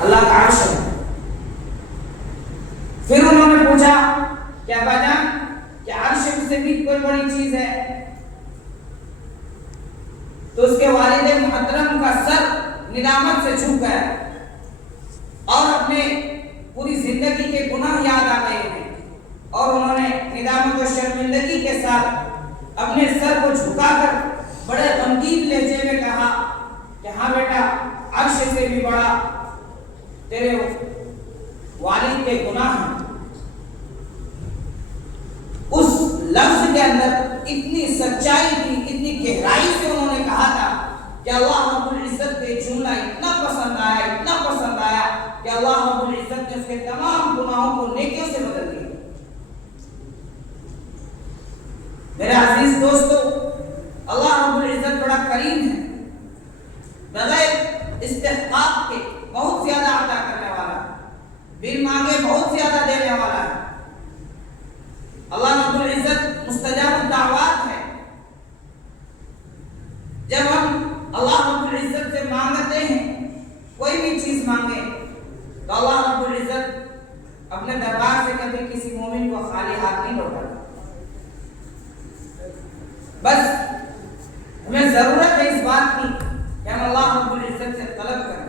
اللہ کا عرش ہے۔ پھر انہوں نے پوچھا کہ ابا جان کیا عرش سے بھی کوئی بڑی چیز ہے؟ تو اس کے والد محترم کا سر ندامت سے جھک گیا اور اپنے پوری زندگی کے گناہ یاد آ گئے ہیں، اور انہوں نے ندامت و شرمندگی کے ساتھ اپنے سر کو جھکا کر بڑے غمگین لہجے میں کہا کہ ہاں بیٹا، عرش سے بھی بڑا تیرے والد کے گناہ ہیں۔ اس لفظ کے اندر اتنی سچائی تھی، اتنی گہرائی سے انہوں نے کہا تھا کہ اللہ رب العزت کے جملہ اتنا پسند آیا کہ اللہ رب العزت نے اس کے تمام گناہوں کو نیکیوں سے بدل دیا۔ میرے عزیز دوستو، اللہ رب العزت بڑا کریم ہے، بغیر استحقاق کے بہت زیادہ عطا کرنے والا ہے، بن مانگے بہت زیادہ دینے والا ہے۔ اللہ رب العزت مستجاب الدعوات ہے۔ جب ہم اللہ رب العزت سے مانگتے ہیں، کوئی بھی چیز مانگے، تو اللہ رب العزت اپنے دربار سے کبھی کسی مومن کو خالی ہاتھ نہیں لوٹاتا۔ بس ہمیں ضرورت ہے اس بات کی کہ ہم اللہ رب العزت سے طلب کریں۔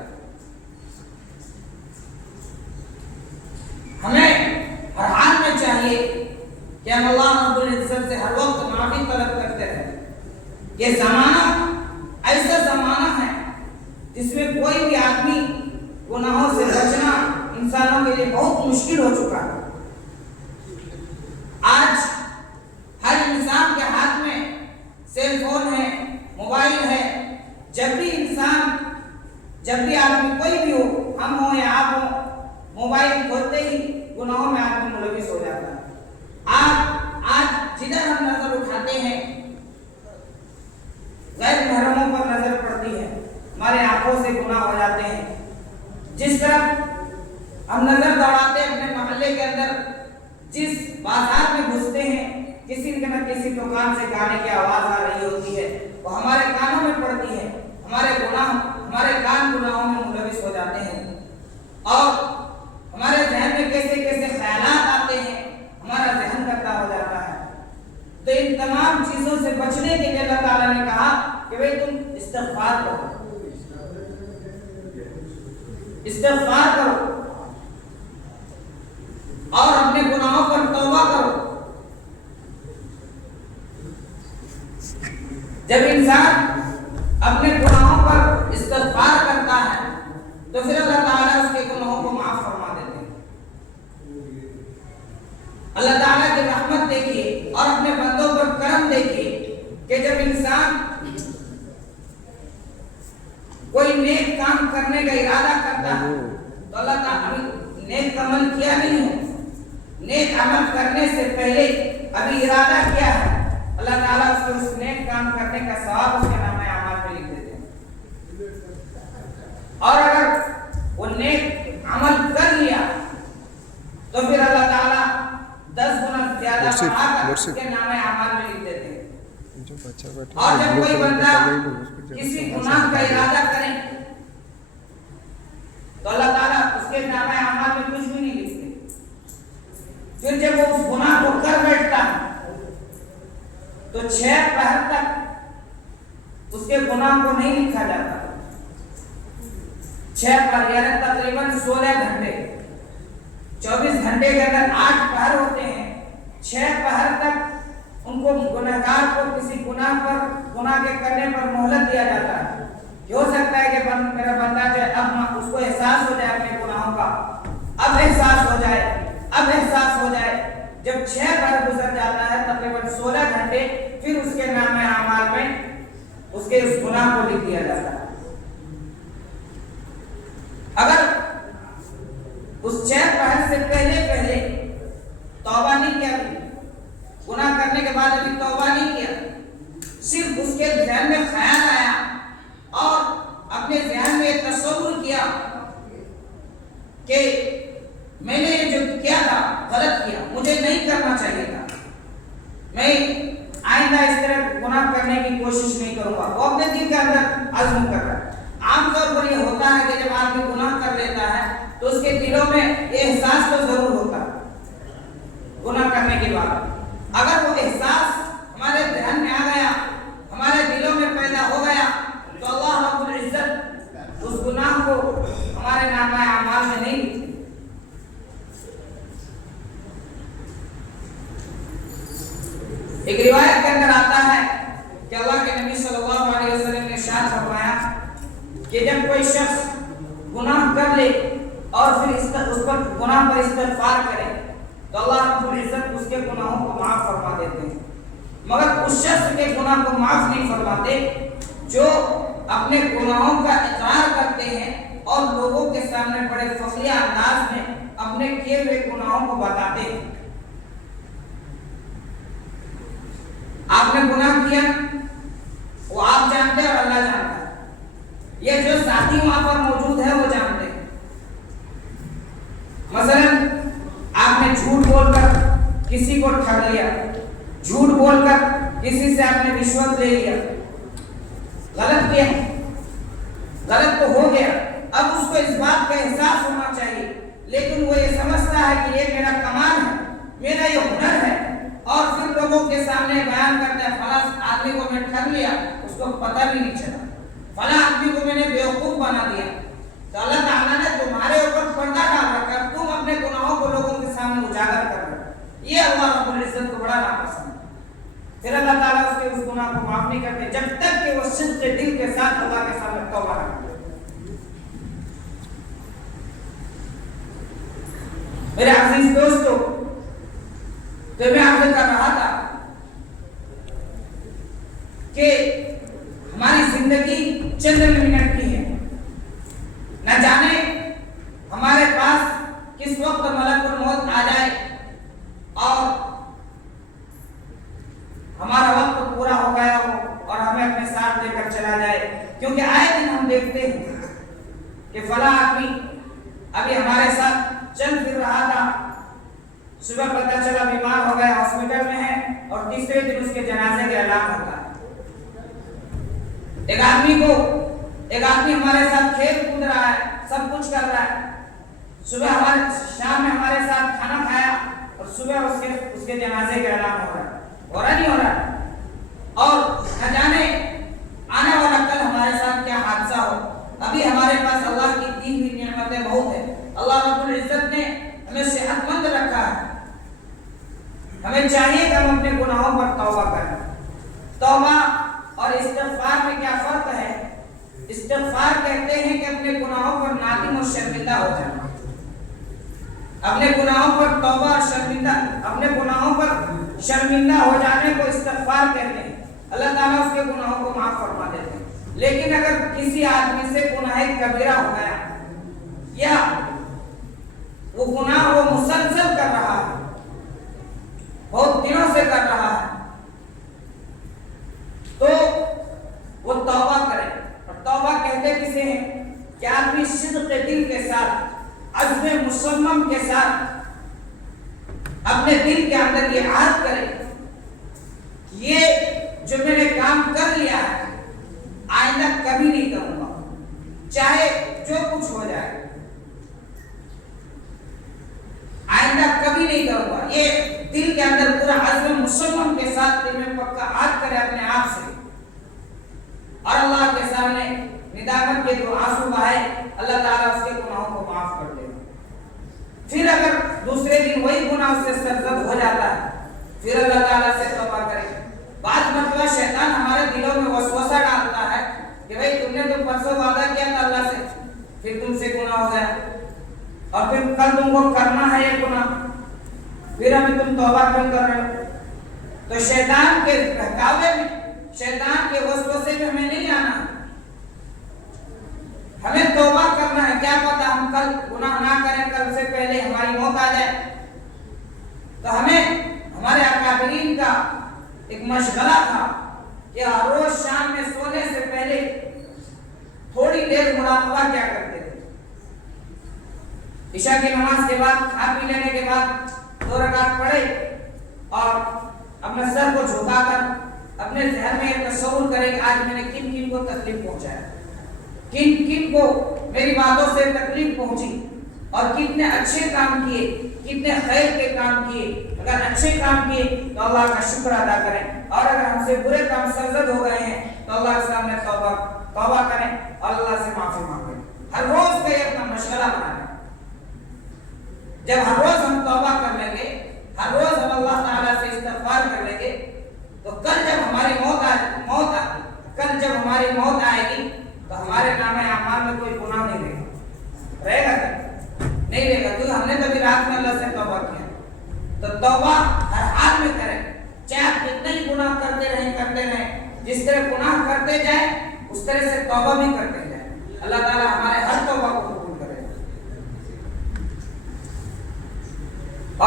ہمیں ہر حال میں چاہیے کہ ہم اللہ رب العزت سے ہر وقت معافی طلب کرتے رہیں۔ یہ زمانہ ایسا زمانہ ہے جس میں کوئی بھی آدمی گناہوں سے بچنا انسانوں کے لیے بہت مشکل ہو چکا ہے۔ آج ہر انسان کے ہاتھ میں سیل فون ہے، موبائل ہے۔ جب بھی آدمی کوئی بھی ہو، ہم ہوں یا آپ ہوں، موبائل کھولتے ہی گناہوں میں آدمی ملوث ہو جاتا ہے۔ آج جدھر ہم نظر اٹھاتے ہیں غیر محرموں پر نظر پڑتی ہے، ہمارے آنکھوں سے گناہ ہو جاتے ہیں۔ جس طرح ہم نظر دوڑاتے اپنے محلے کے اندر، جس بازار میں گھستے ہیں، کسی نہ کسی دکان سے گانے کی آواز آ رہی ہوتی ہے، وہ ہمارے کانوں میں پڑتی ہے، ہمارے کان گناہوں میں ملوث ہو جاتے ہیں، اور ہمارے ذہن میں کیسے کیسے خیالات آتے ہیں، ہمارا ذہن گندا ہو جاتا ہے۔ تو ان تمام چیزوں سے بچنے کے لیے اللہ تعالیٰ نے کہا کہ بھئی تم استغفار کرو، اور اپنے گناہوں پر توبہ کرو۔ جب انسان اپنے گناہوں پر استغفار کرتا ہے تو پھر اللہ تعالیٰ اس کے گناہوں کو معاف فرما دیتے ہیں۔ اللہ تعالیٰ کی رحمت دیکھیے اور اپنے بندوں پر کرم دیکھیے کہ جب انسان کوئی نیک کام کرنے کا ارادہ کرتا ہے تو اللہ تعالیٰ نیک عمل کیا نہیں ہے، نیک عمل کرنے سے پہلے ابھی ارادہ کیا ہے، اللہ تعالیٰ اس کو اس نیک کام کرنے کا ثواب اس کے نامہ اعمال میں لکھ دیتے ہیں۔ اور اگر وہ نیک عمل کر لیا تو پھر اللہ تعالیٰ 10 گنا زیادہ بڑھا کر اس کے نامہ اعمال میں لکھ دیتے ہیں۔ اور جب کوئی بندہ کسی گناہ کا ارادہ کرے تو اللہ تعالیٰ اس کے نامہ اعمال میں کچھ بھی نہیں لکھتے۔ پھر جب وہ اس گناہ کو کر بیٹھتا ہے تو 6 پہر تک اس کے گناہ کو نہیں لکھا جاتا۔ 6 پہر یعنی تقریباً 16 گھنٹے، 24 گھنٹے کے اندر 8 پہر ہوتے ہیں۔ 6 پہر تک ان کو گناہگار کو کسی گناہ کے کرنے پر مہلت دیا جاتا ہے۔ ہو سکتا ہے کہ میرا بندہ جو ہے اب اس کو احساس ہو جائے اپنے گناہوں کا، اب احساس ہو جائے۔ جب 6 پہر گزر جاتا ہے تقریباً 16 گھنٹے، پھر اس کے نامہ اعمال میں اس کے اس گناہ کو لکھ دیا جاتا ہے۔ اگر اس 6 پہر سے پہلے توبہ نہیں کیا، گناہ کرنے کے بعد ابھی توبہ نہیں کیا، صرف اس کے ذہن میں خیال آیا اور اپنے ذہن میں تصور کیا کہ میں نے جو کیا تھا غلط کیا، مجھے نہیں کرنا چاہیے تھا، میں آئندہ اس طرح گناہ کرنے کی کوشش نہیں کروں گا، وہ اپنے دل کے اندر عزم کر رہا ہے۔ عام طور پر یہ ہوتا ہے کہ جب آدمی گناہ کر لیتا ہے हमारे नामा अमाल में नहीं लिखे। एक रिवायत के अंदर आता है कि अल्लाह के नबी सल्लल्लाहु अलैहि वसल्लम ने इरशाद फरमाया कि जब कोई शख्स गुनाह कर ले और फिर उस पर गुनाह पर इस्तिग़फ़ार करे तो अल्लाह रब्बुल इज़्ज़त उसके गुनाहों को माफ फरमा देते हैं, मगर उस शख्स के गुनाह को माफ नहीं फरमाते जो अपने गुनाहों का इकरार करते हैं और लोगों के सामने बड़े फखरिया अंदाज में अपने किए हुए गुनाहों को बताते हैं। आपने गुनाह किया वो आप जानते हैं और अल्लाह जानता है, ये जो साथी वहां पर मौजूद है वो जानते हैं। मसलन आपने झूठ बोलकर किसी को ठग लिया, झूठ बोलकर किसी से आपने रिश्वत ले लिया, गलत किया, गलत तो हो गया। अब उसको इस बात का एहसास होना चाहिए, लेकिन वो ये समझता है कि ये मेरा कमाल है, मेरा ये हुनर है, और फिर लोगों के सामने बयान करता है फला आदमी को मैं ठग लिया, उसको पता भी नहीं चला, फला आदमी को मैंने बेवकूफ बना दिया। तो अल्लाह ताला ने तुम्हारे ऊपर पर्दा डाल रखा, तुम अपने गुनाहों को लोगों के सामने उजागर कर रहे हो। ये अल्लाह रब्बुल इज़्ज़त को बड़ा नापसंद है। फिर अल्लाह ताला उसके उस गुनाह को माफ नहीं करते जब तक कि वो सिद्क़ के दिल के साथ अल्लाह के सामने तौबा न करे। मेरे अजीज दोस्तों, तो मैं आपसे कह रहा था कि हमारी जिंदगी चंद मिनट की है, न जाने हमारे पास किस वक्त मलकुल मौत आ जाए और हमारा वक्त पूरा हो गया हो और हमें अपने साथ लेकर चला जाए। क्योंकि आए दिन हम देखते हैं कि फला आदमी अभी हमारे साथ चल फिर रहा था, सुबह पता चला बीमार हो गया, हॉस्पिटल में है, और तीसरे दिन उसके जनाजे का ऐलान होता है। एक आदमी हमारे साथ खेल कूद रहा है, सब कुछ कर रहा है, सुबह शाम में हमारे साथ खाना खाया और सुबह उसके जनाजे का ऐलान हो रहा नहीं हो रहा, और न जाने आने वाला कल हमारे साथ क्या हादसा हो। अभी हमारे पास अल्लाह की दी हुई नेमतें बहुत है, अल्लाह रब्बुल इज़्ज़त ने हमें सेहतमंद रखा है। हमें चाहिए कि हम अपने गुनाहों पर तौबा करें। तौबा और इस्तिग़फ़ार में क्या फर्क है? इस्तिग़फ़ार कहते हैं कि अपने गुनाहों पर नादिम और शर्मिंदा हो जाना, अपने गुनाहों पर तौबा और शर्मिंदा, अपने गुनाहों पर शर्मिंदा हो जाने को इस्तिग़फ़ार कहते हैं। अल्लाह ताला उसके गुनाहों को माफ फरमा देते हैं। लेकिन अगर किसी आदमी से गुनाह कबीरा हो गया या वो गुनाह वो मुसलसल कर रहा है, बहुत दिनों से कर रहा है, तो वो तौबा करे। और तौबा कहते किसे हैं कि आदमी सिद्क़ दिल के साथ, अज़्म मुसम्मम के साथ अपने दिल के अंदर ये आद करे कि ये जो मैंने काम कर लिया है आइंदा कभी नहीं करूंगा, चाहे जो कुछ हो जाए, आइंदा कभी नहीं करूंगा। ये दिल के अंदर पूरा अज़्म मुसम्मम के साथ दिल में पक्का आद करे अपने आप से, और अल्लाह के सामने निदामत के जो आंसू बहाए, अल्लाह ताला उसके गुनाहों को माफ कर देगा। फिर अगर दूसरे दिन वही गुनाह उससे सरजद हो जाता है, फिर अल्लाह ताला से तौबा करे। बाद मतलब शैतान हमारे दिलों में वसवसा डालता है कि भाई तुमने तो परसों वादा किया था अल्लाह से, फिर तुमसे गुनाह हो गया और फिर कल तुमको करना है ये गुनाह, फिर अभी तुम तौबा क्यों कर रहे हो? तो शैतान के बहकावे में, शैतान के वसवसे में हमें नहीं आना, हमें तौबा करना है। क्या पता हम कल गुनाह ना करें, कल से पहले हमारी मौत आ जाए। तो हमें हमारे अकाबरीन का एक मशगला था कि हर रोज शाम में सोने से पहले थोड़ी देर मुराक़बा क्या करते थे। इशा की नमाज के बाद, खा पी लेने के बाद 2 रकात पढ़े और अपने सर को झुकाकर अपने ज़हन में एक तसव्वुर करें कि आज मैंने किन किन को तकलीफ पहुंचाया, किन किन को मेरी बातों से तकलीफ पहुंची, और कितने अच्छे काम किए, कितने खैर के काम किए। अगर अच्छे काम किए तो अल्लाह का शुक्र अदा करें, और अगर हमसे बुरे काम सरजद हो गए हैं तो अल्लाह के सामने तौबा करें और अल्लाह से माफी मांगें। हर रोज का ये अपना मशगला बना लें। जब हर रोज हम तौबा कर लेंगे, हर रोज हम अल्लाह ताला से इस्तिग़फ़ार कर लेंगे, तो कल जब हमारी मौत आएगी तो हमारे नामे आमाल में कोई गुनाह नहीं रहेगा क्या? नहीं रहेगा, क्योंकि हमने कभी रात में अल्लाह से तौबा किया। तो तौबा हर हाल में करें, चाहे आप कितने ही गुनाह करते रहें, जिस तरह गुनाह करते जाए उस तरह से तौबा भी करते जाए। अल्लाह ताला हमारे हर तौबा को कबूल करे।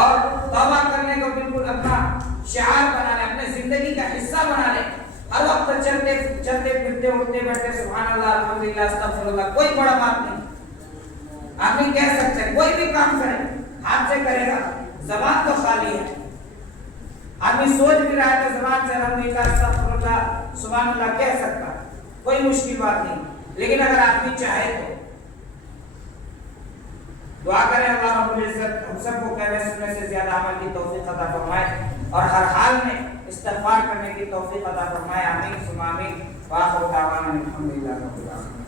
और तौबा करने को बिल्कुल अपना शिआर बना ले, अपने जिंदगी का हिस्सा बना ले। हर वक्त चलते फिरते उठते बैठते सुभान अल्लाह अल्हम्दुलिल्लाह अस्तगफिरुल्लाह, कोई बड़ा बात नहीं। आदमी कह सकते हैं कोई भी काम करे हाथ से करेगा, ज़बान तो खाली है। आदमी सोच भी रहा है तो ज़बान से अल्हम्दुलिल्लाह अस्तगफिरुल्लाह सुभान अल्लाह कह सकता है, कोई मुश्किल बात नहीं। लेकिन अगर आदमी चाहे तो दुआ करें अल्लाह रब्बुल इज्जत हम सबको कहने सुनने से ज्यादा अमल की तौफीक अता फरमाए और हर हाल में इस्तिग़फ़ार करने की तौफीक अता फरमाए। आमीन सुम्मा आमीन। व आखिर दावाना अल्हम्दुलिल्लाह रब्बिल आलमीन।